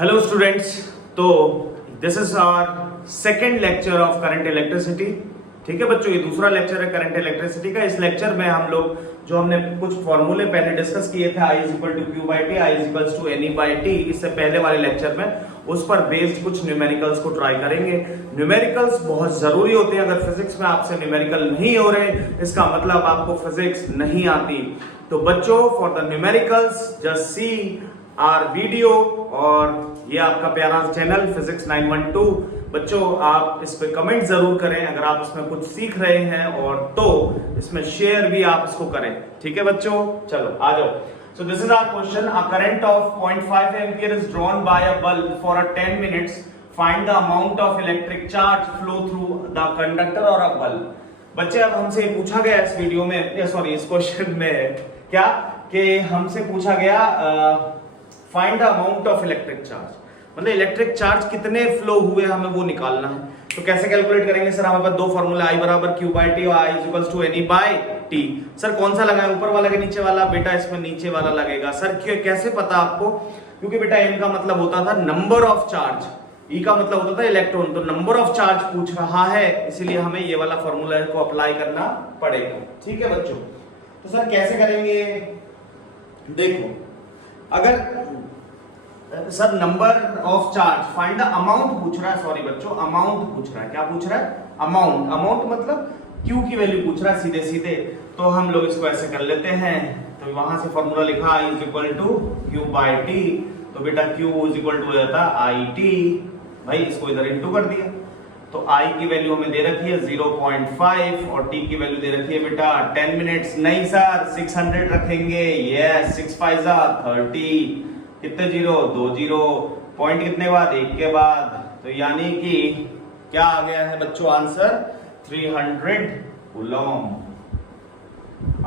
Hello students, तो this is our second lecture of current electricity. ठीक है बच्चों, ये दूसरा लेक्चर है करंट इलेक्ट्रिसिटी का। इस लेक्चर में हम लोग जो हमने कुछ फॉर्मूले पहले डिस्कस किए थे, I is equal to q by t, I is equal to n e by t, इससे पहले वाले लेक्चर में उस पर बेस्ड कुछ न्यूमेरिकल्स को ट्राई करेंगे। न्यूमेरिकल्स बहुत जरूरी होते हैं। अगर फिजिक्स में आपसे न्यूमेरिकल नहीं हो रहे, इसका मतलब आपको फिजिक्स नहीं आती। तो बच्चों, for the numericals just see our video, और ये आपका प्यारा चैनल फिजिक्स 912। बच्चों, आप इस पे कमेंट जरूर करें अगर आप इसमें कुछ सीख रहे हैं, और तो इसमें शेयर भी आप इसको करें। ठीक है बच्चों, चलो आ जाओ। So this is our question. A current of 0.5 ampere is drawn by a bulb for a 10 minutes. Find the amount of electric charge flow through the conductor or a bulb. बच्चे, अब हमसे पूछा गया इस वीडियो में, sorry इस question में, क्या कि हमसे पूछा गया find the amount of electric charge, मतलब इलेक्ट्रिक चार्ज कितने फ्लो हुए हमें वो निकालना है। तो कैसे कैलकुलेट करेंगे सर? हमारे पास दो फॉर्मूला, I बराबर क्यू बाई टी और I is equal to n e by t. Sir कौन सा लगाए, ऊपर वाला के नीचे वाला? बेटा इसमें नीचे वाला लगेगा। सर क्यों, कैसे पता आपको? क्योंकि बेटा n का मतलब होता था नंबर ऑफ चार्ज, E का मतलब होता था इलेक्ट्रॉन, तो नंबर ऑफ चार्ज पूछ रहा है, इसीलिए हमें ये वाला फॉर्मूला को अप्लाई करना पड़ेगा। ठीक है बच्चों, तो सर कैसे करेंगे? देखो, अगर sir number of charge, find the amount पूछ रहा है, सॉरी बच्चों अमाउंट पूछ रहा है। क्या पूछ रहा है? अमाउंट। अमाउंट मतलब Q की वैल्यू पूछ रहा है सीधे सीधे। तो हम लोग इसको ऐसे कर लेते हैं, तो वहां से फॉर्मूला लिखा I is equal to q by t, तो बेटा Q इज इक्वल टू हो जाता आई टी। भाई इसको इधर इंटू कर दिया, तो I की वैल्यू हमें दे रखी है 0.5 और T की वैल्यू दे रखी है बेटा 10 मिनट्स। नहीं सर, 600 रखेंगे। यस, 6 5 30, कितने जीरो? 2 जीरो। पॉइंट कितने के बाद? 1 के बाद। तो यानी कि क्या आ गया है बच्चों आंसर? 300 कूलम।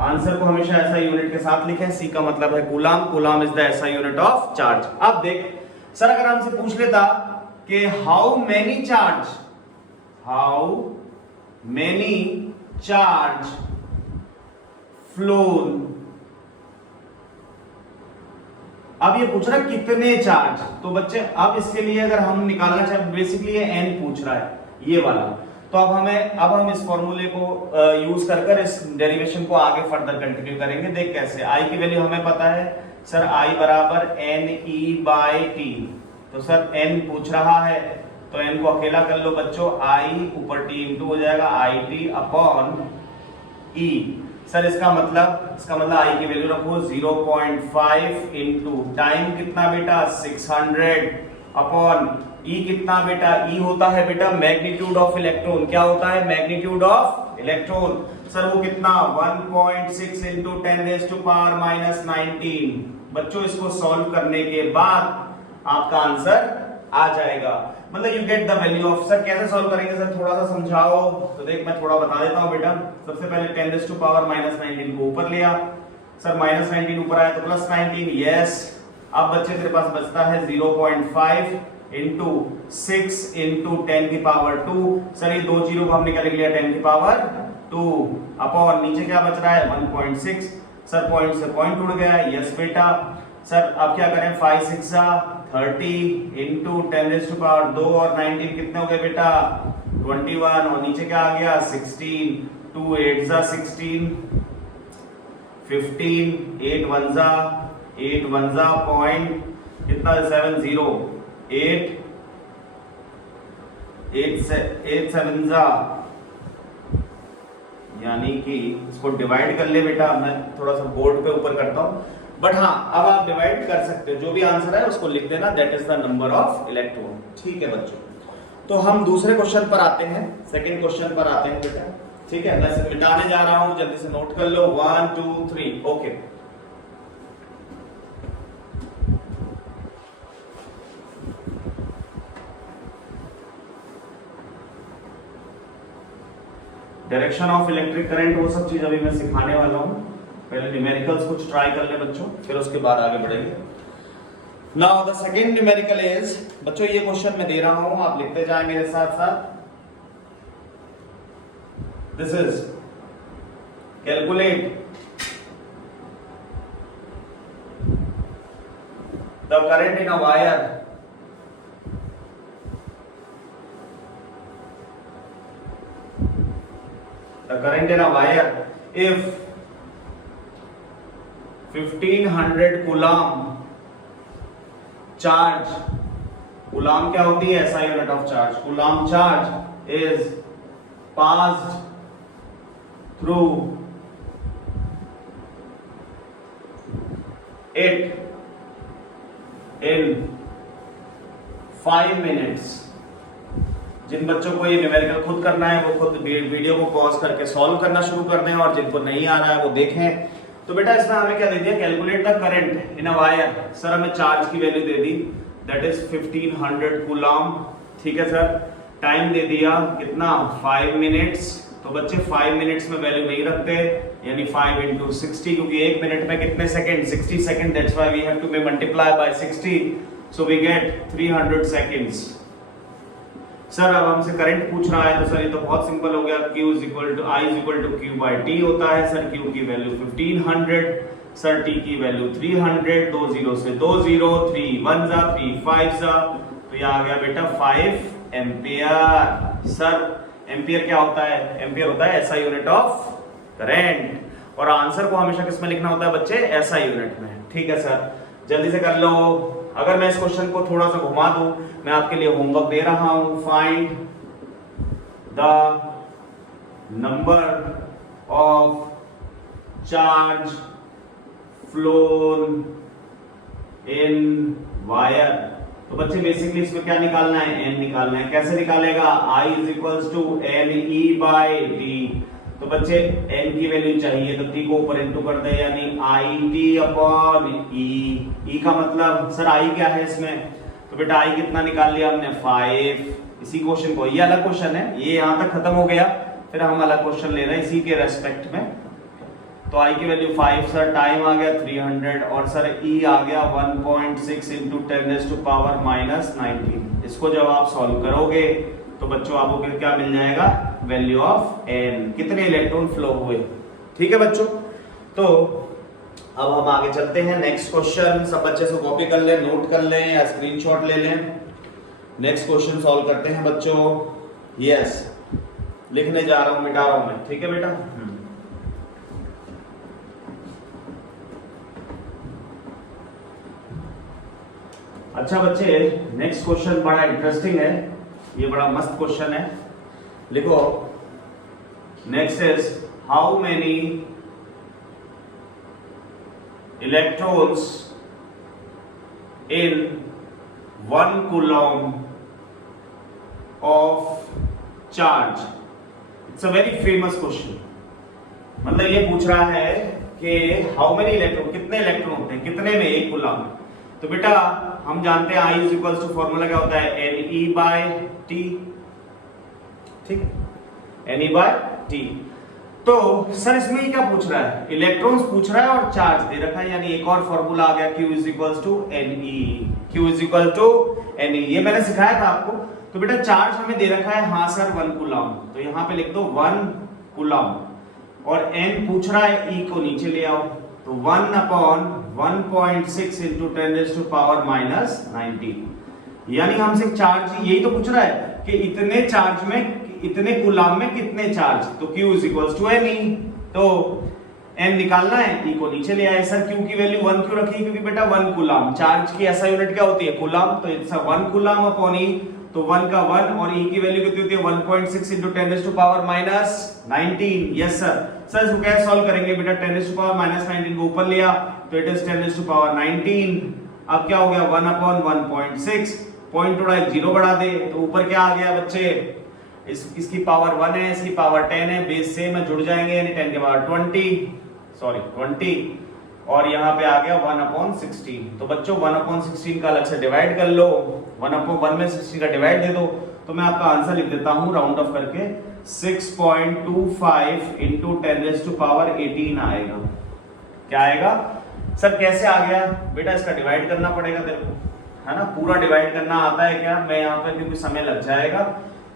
आंसर को हमेशा ऐसा यूनिट के साथ लिखें, सी का मतलब है कूलम, कूलम इज द ऐसा यूनिट ऑफ चार्ज। अब देख सर, अगर हमसे पूछ लेता कि हाउ मेनी चार्ज फ्लोन, अब ये पूछ रहा है कितने चार्ज, तो बच्चे अब इसके लिए अगर हम निकालना चाहे, बेसिकली ये n पूछ रहा है ये वाला, तो अब हम इस फॉर्मूले को यूज कर इस डेरिवेशन को आगे फर्दर कंटिन्यू करेंगे। देख कैसे, I की वैल्यू हमें पता है सर, I बराबर एन ई बाई टी। तो सर n पूछ रहा है, तो n को अकेला कर लो बच्चों, I ऊपर t इंटू हो जाएगा I T upon E। Sir इसका मतलब I की वैल्यू रखो 0.5 इंटू टाइम कितना बेटा? 600 अपॉन E कितना बेटा? E होता है बेटा मैग्नीट्यूड ऑफ इलेक्ट्रॉन। क्या होता है? Magnitude of electron. सर वो कितना? 1.6 into 10 raise to power minus 19। बच्चों इसको सॉल्व करने के बाद आपका आंसर आ जाएगा, मतलब you get the value of. Sir कैसे सॉल्व करेंगे सर, थोड़ा सा समझाओ। तो देख मैं थोड़ा बता देता हूं बेटा। सबसे पहले 10 रेज़ टू पावर माइनस 19 को ऊपर लिया, सर माइनस 19 ऊपर आया तो प्लस 19। यस, अब बच्चे तेरे पास बचता है 0.5 इंटू 6 इंटू 10 की पावर 2। सर ये दो जीरो को हमने क्या लिख लिया? 10 की पावर 2 अपॉन नीचे क्या बच रहा है? 1.6। सर पॉइंट से पॉइंट उड़ गया। यस बेटा। सर अब क्या करें? 5 6 30 इंटू 10 रेज़ टू पावर 2 और 19 कितने हो गए बेटा? 21, और नीचे क्या आ गया? 16। 2 8 16, 15, 8 1 पॉइंट कितना? 70 8 7 यानी कि इसको डिवाइड कर ले बेटा। मैं थोड़ा सा बोर्ड पे ऊपर करता हूं, बट हाँ अब आप डिवाइड कर सकते हो। जो भी आंसर है उसको लिख देना, that is the number of electron. ठीक है बच्चों, तो हम दूसरे क्वेश्चन पर आते हैं, सेकंड क्वेश्चन पर आते हैं बेटा। ठीक है, मैं इसे मिटाने जा रहा हूं, जल्दी से नोट कर लो। 1 2 3 okay. Direction of electric current, वो सब चीज अभी मैं सिखाने वाला हूं। पहले न्यूमेरिकल्स कुछ ट्राई कर ले बच्चों, फिर उसके बाद आगे बढ़ेंगे। Now the second numerical is, बच्चों ये क्वेश्चन मैं दे रहा हूं, आप लिखते जाएं मेरे साथ साथ। This is calculate the current in a wire the current in a wire if 1500 coulomb charge, coulomb क्या होती है, ऐसा unit of charge, coulomb charge is passed through it in 5 minutes. जिन बच्चों को ये न्यूमेरिकल खुद करना है वो खुद वीडियो को पॉज करके सॉल्व करना शुरू कर दें, और जिनको नहीं आ रहा है वो देखें। तो बेटा इसमें हमें क्या दे दिया, calculate the current in a wire. Sir हमें चार्ज की value they the, that is 1500 coulomb, ठीक है सर। टाइम दे दिया कितना, 5 मिनट्स। तो बच्चे 5 मिनट्स में वैल्यू नहीं रखते, यानी 5 into 60, क्योंकि 1 मिनट में कितने second, 60 second, that's why we have to be multiply by 60, so we get 300 seconds. Sir अब हमसे करंट पूछ रहा है, तो सर ये तो बहुत सिंपल हो गया, Q is equal to I is equal to Q by T होता है। सर Q की वैल्यू 1500, सर T की वैल्यू 300, 2 0 से 2 0, 3 1 जा 3 5 जा, तो ये आ गया बेटा 5 एम्पियर। सर एम्पियर क्या होता है, एम्पियर होता है ऐसा यूनिट ऑफ करंट, और आंसर को हमेशा किस में लिखना होता है बच्चे, ऐसा यूनिट में, ठीक है सर। जल्दी से कर लो। अगर मैं इस क्वेश्चन को थोड़ा सा घुमा दूं, मैं आपके लिए होमवर्क दे रहा हूं, find the number of charge flown in wire. तो बच्चे बेसिकली इसमें क्या निकालना है, n निकालना है। कैसे निकालेगा, I is equals to NE by T। तो बच्चे n की वैल्यू चाहिए तो t को ऊपर इंटू कर दे, यानी IT अपॉन E। का मतलब सर I क्या है इसमें, तो बेटा I कितना निकाल लिया हमने, 5। इसी क्वेश्चन को, ये अलग क्वेश्चन है, ये यहाँ तक खत्म हो गया, फिर हम अलग क्वेश्चन ले रहे हैं इसी के रेस्पेक्ट में। तो I की वैल्यू 5, सर टाइम आ गया 300, और सर E आ गया 1.6 into 10 to power minus 19। इसको जब आप सॉल्व करोगे तो बच्चों आपको क्या मिल जाएगा, वैल्यू ऑफ n, कितने इलेक्ट्रॉन फ्लो हुए, ठीक है बच्चों। तो अब हम आगे चलते हैं, नेक्स्ट क्वेश्चन। सब बच्चे से कॉपी कर लें, नोट कर लें या स्क्रीनशॉट ले लें। नेक्स्ट क्वेश्चन सॉल्व करते हैं बच्चों। यस, लिखने जा रहा हूं, मिटा रहा हूं मैं, ठीक है बेटा। अच्छा बच्चे, नेक्स्ट क्वेश्चन बड़ा इंटरेस्टिंग है, ये बड़ा मस्त क्वेश्चन है। लिखो, next is how many electrons in 1 coulomb of charge. It's a very famous question. मतलब ये पूछ रहा है कि हाउ मेनी इलेक्ट्रॉन, कितने इलेक्ट्रॉन होते हैं, कितने में 1 कूलम। तो बेटा हम जानते हैं I is equals to formula क्या होता है, NE by T, ठीक, NE by T। तो सर इसमें ये क्या पूछ रहा है, इलेक्ट्रॉन्स पूछ रहा है और चार्ज दे रखा है, यानी एक और फॉर्मूला आ गया, Q is equals to NE, Q is equal to NE। ये मैंने सिखाया था आपको। तो बेटा चार्ज हमें दे रखा है, हाँ सर 1 कूलम, तो यहां पे लिख दो 1 कूलम, और N पूछ रहा है, E को नीचे ले आओ, तो 1 upon 1.6 into 10 to power minus 90। यानी हमसे चार्ज यही तो पूछ रहा है कि इतने चार्ज में, इतने कूलम में कितने चार्ज, तो Q is equals to NE। तो N निकालना है, E को नीचे ले आए। सर Q की वैल्यू 1 क्यों रखी, क्योंकि बेटा 1 कूलम, चार्ज की ऐसा यूनिट क्या होती है, कूलम, तो इट्स 1 कूलम अपॉन E, तो 1 का 1, और E की वैल्यू कितनी होती है, 1.6 into 10 to power minus 19। Yes sir. Sir इसको कैसे सॉल्व करेंगे बेटा, 10 to power minus 19 को ऊपर लिया, तो इट इज 10 to power 19। अब क्या हो गया, 1 अपॉन 1.6, पॉइंट थोड़ा 0 बढ़ा दे, तो ऊपर क्या आ गया बच्चे, इसकी पावर 1 है, इसकी पावर 10 है, बेस सेम है, जुड़ जाएंगे, यानी 10 के पावर 20, और यहाँ पे आ गया 1 अपॉन 16। तो बच्चों 1 अपॉन 16 का अलग से डिवाइड कर लो, 1 अपॉन 1 में 16 का डिवाइड दे दो, तो मैं आपका आंसर लिख देता हूँ राउंड ऑफ करके, 6.25 into 10 to power 18 आएगा। क्या आएगा सर, कैसे आ गया बेटा, इसका डिवाइड करना पड़ेगा तेरे को, है ना, पूरा डिवाइड करना आता है क्या, मैं यहाँ पे क्योंकि समय लग जाएगा,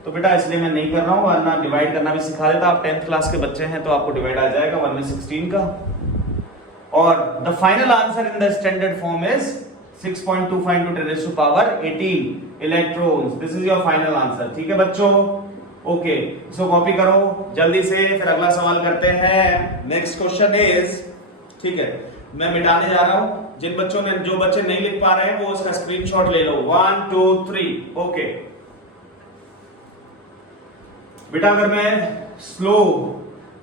तो बेटा इसलिए मैं नहीं कर रहा हूँ, वरना डिवाइड करना भी सिखा देता। आप 10th क्लास के बच्चे हैं तो आपको डिवाइड आ जाएगा 1 में 16 का। और the final answer in the standard form is 6.25 into 10 to power 18 electrons. This is your final answer, ठीक है बच्चों। ओके, इसको कॉपी करो जल्दी से, फिर अगला सवाल करते हैं। नेक्स्ट क्वेश्चन इज, ठीक है, मैं मिटाने जा रहा हूं, जो बच्चे नहीं लिख पा रहे हैं वो उसका स्क्रीनशॉट ले लो। 1 2 3। ओके बेटा, अगर मैं स्लो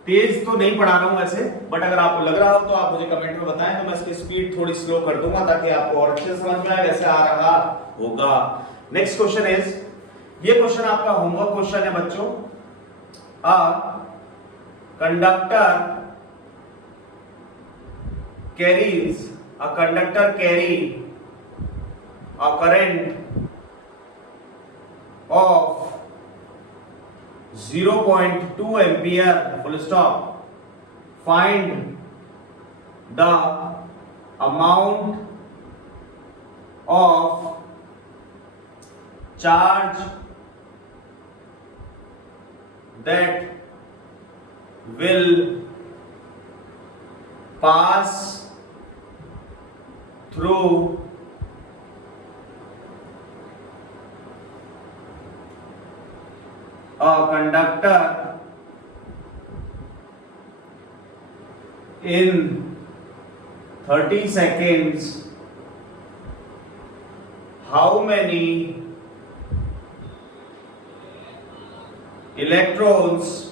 तेज तो नहीं पढ़ा रहा हूं वैसे, बट अगर आपको लग रहा हो तो आप मुझे कमेंट में बताएं, तो मैं इसकी स्पीड थोड़ी स्लो कर दूंगा ताकि आपको और अच्छे से समझ में आए, वैसे आ रहा होगा। नेक्स्ट क्वेश्चन इज, ये क्वेश्चन आपका होमवर्क क्वेश्चन है बच्चों। A conductor carry a current of 0.2 ampere full stop. Find the amount of charge that will pass through a conductor in 30 seconds. How many electrons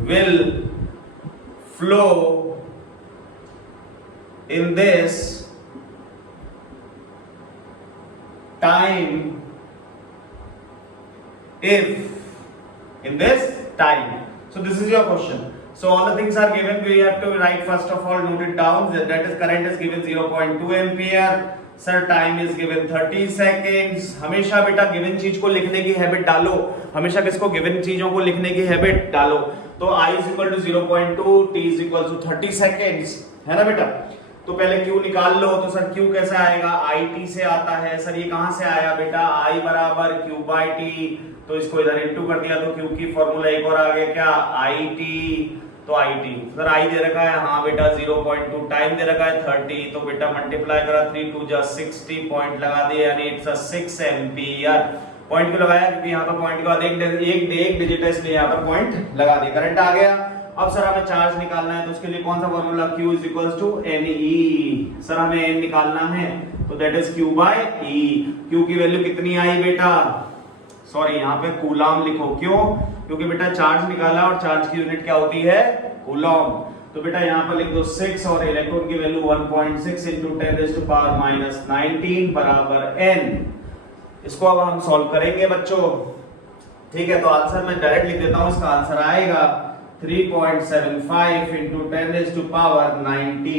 will flow in this time So this is your question. So all the things are given, we have to write, first of all note it down, that is current is given 0.2 ampere, sir time is given 30 seconds. हमेशा बेटा given चीज को लिखने की habit डालो, हमेशा किसको, given चीजों को लिखने की हैबिट डालो। तो I is equal to 0.2, T is equal to 30 seconds, है ना बेटा। तो पहले Q निकाल लो, तो सर Q कैसा आएगा, IT से आता है। सर ये कहां से आया बेटा, I बराबर Q by T, तो इसको इधर इंटू कर दिया तो Q की फॉर्मूला एक और आ गया क्या, IT, तो IT सर I दे रखा है, हाँ बेटा 0.2, टाइम दे रखा है 30, तो बेटा मल्टीप्लाई करा 3 2 जा 60, पॉइंट लगा दिए, यानी इट्स अ 6 एम्पियर। पॉइंट क्यों लगाया, क्योंकि यहाँ पर पॉइंट के बाद एक डिजिट है, इसलिए यहाँ पर पॉइंट लगा दिया, करंट आ गया। अब सर हमें चार्ज निकालना है, तो उसके लिए कौन सा formula, Q is equals to Ne। Sir हमें N निकालना है, तो that is Q by E। Q की वैल्यू कितनी आई बेटा, सॉरी यहाँ पे कूलम लिखो, क्यों, क्योंकि बेटा चार्ज निकाला और चार्ज की यूनिट क्या होती है, कूलम। तो बेटा यहाँ पर लिख दो 6 और इलेक्ट्रॉन की वैल्यू 1.6 into 10⁻⁹ बराबर N। इसको अब हम सॉल्व करेंगे बच्चों, ठीक है। तो आंसर मैं डायरेक्ट लिख देता हूँ, इसका आंसर आएगा 3.75 into 10⁻⁹।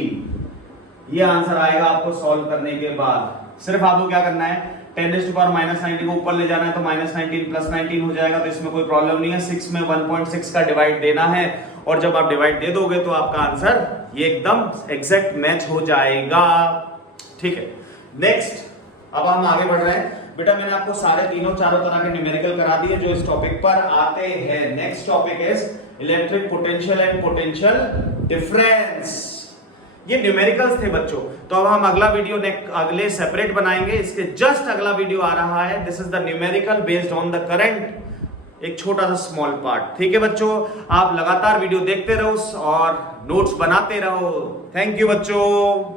ये आंसर आएगा आपको सॉल्व करने के बाद। सिर्फ आपको क्या करना है, 10⁻⁹ को ऊपर ले जाना है, तो -19 + 19 हो जाएगा, तो इसमें कोई प्रॉब्लम नहीं है। 6 में 1.6 का डिवाइड देना है, और जब आप डिवाइड दे दोगे तो आपका आंसर ये एकदम एग्जैक्ट मैच हो जाएगा, ठीक है। नेक्स्ट अब हम आगे बढ़ रहे हैं बेटा, मैंने आपको सारे चारों तरह के न्यूमेरिकल करा दिए जो इस टॉपिक पर आते हैं। Next topic is electric potential and potential difference. ये न्यूमेरिकल्स थे बच्चों, तो अब हम अगला वीडियो अगले सेपरेट बनाएंगे, इसके जस्ट अगला वीडियो आ रहा है, this is the numerical based on the current, एक छोटा सा स्मॉल पार्ट, ठीक है बच्चों। आप लगातार वीडियो देखते रहो और नोट्स बनाते रहो। थैंक यू बच्चों।